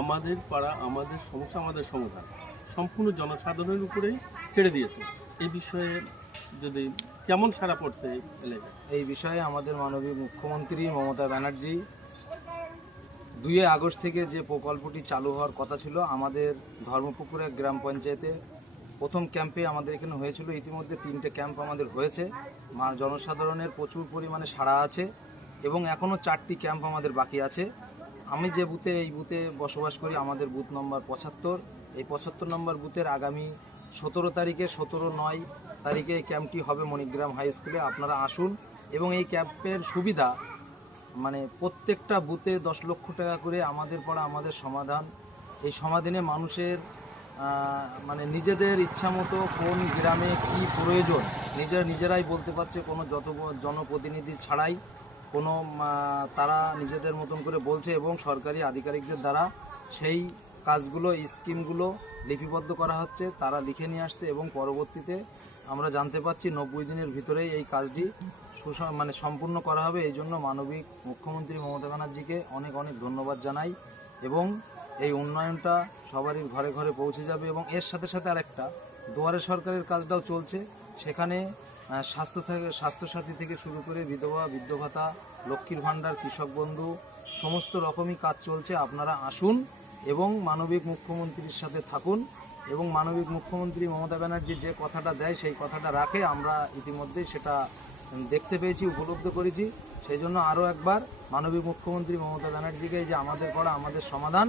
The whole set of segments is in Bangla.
আমাদের পাড়া, আমাদের সমস্যা, আমাদের সমাধান সম্পূর্ণ জনসাধারণের উপরেই ছেড়ে দিয়েছে। এই বিষয়ে যদি কেমন সাড়া পড়ছে এলাকায়? এই বিষয়ে আমাদের মাননীয় মুখ্যমন্ত্রী মমতা ব্যানার্জি 2 আগস্ট থেকে যে প্রকল্পটি চালু হওয়ার কথা ছিল, আমাদের ধর্মপুকুরে গ্রাম পঞ্চায়েতে প্রথম ক্যাম্পে আমাদের এখানে হয়েছিল। ইতিমধ্যে 3টে ক্যাম্প আমাদের হয়েছে। জনসাধারণের প্রচুর পরিমাণে সাড়া আছে এবং এখনও 4টি ক্যাম্প আমাদের বাকি আছে। আমি যে বুথে, এই বুথে বসবাস করি, আমাদের বুথ নম্বর 75। এই 75 নম্বর বুথের আগামী 17 তারিখে 17/9 তারিখে এই ক্যাম্পটি হবে মণিগ্রাম হাই স্কুলে। আপনারা আসুন এবং এই ক্যাম্পের সুবিধা মানে প্রত্যেকটা বুথে 10 লক্ষ টাকা করে আমাদের পাড়া আমাদের সমাধান। এই সমাধানে মানুষের মানে নিজেদের ইচ্ছা মতো কোন গ্রামে কি প্রয়োজন নিজেরাই বলতে পারছে, কোনো জনপ্রতিনিধি ছাড়াই। কোনো তারা নিজেদের মতন করে বলছে এবং সরকারি আধিকারিকদের দ্বারা সেই কাজগুলো, স্কিমগুলো লিপিবদ্ধ করা হচ্ছে। তারা লিখে নিয়ে আসছে এবং পরবর্তীতে আমরা জানতে পাচ্ছি 90 দিনের ভিতরেই এই কাজটি মানে সম্পূর্ণ করা হবে। এই জন্য মাননীয় মুখ্যমন্ত্রী মমতা ব্যানার্জিকে অনেক অনেক ধন্যবাদ জানাই এবং এই উন্নয়নটা সবারই ঘরে ঘরে পৌঁছে যাবে। এবং এর সাথে সাথে আরেকটা দুয়ারে সরকারের কাজটাও চলছে। সেখানে স্বাস্থ্যসাথী থেকে শুরু করে বিধবা, বৃদ্ধ ভাতা, লক্ষ্মীর ভাণ্ডার, কৃষক বন্ধু সমস্ত রকমই কাজ চলছে। আপনারা আসুন এবং মাননীয় মুখ্যমন্ত্রীর সাথে থাকুন এবং মাননীয় মুখ্যমন্ত্রী মমতা ব্যানার্জি যে কথাটা দেয় সেই কথাটা রাখে। আমরা ইতিমধ্যেই সেটা দেখতে পেয়েছি, উপলব্ধি করেছি। সেই জন্য আরও একবার মাননীয় মুখ্যমন্ত্রী মমতা ব্যানার্জিকে যে আমাদের করা আমাদের সমাধান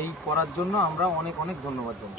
এই করার জন্য আমরা অনেক অনেক ধন্যবাদ জানাই।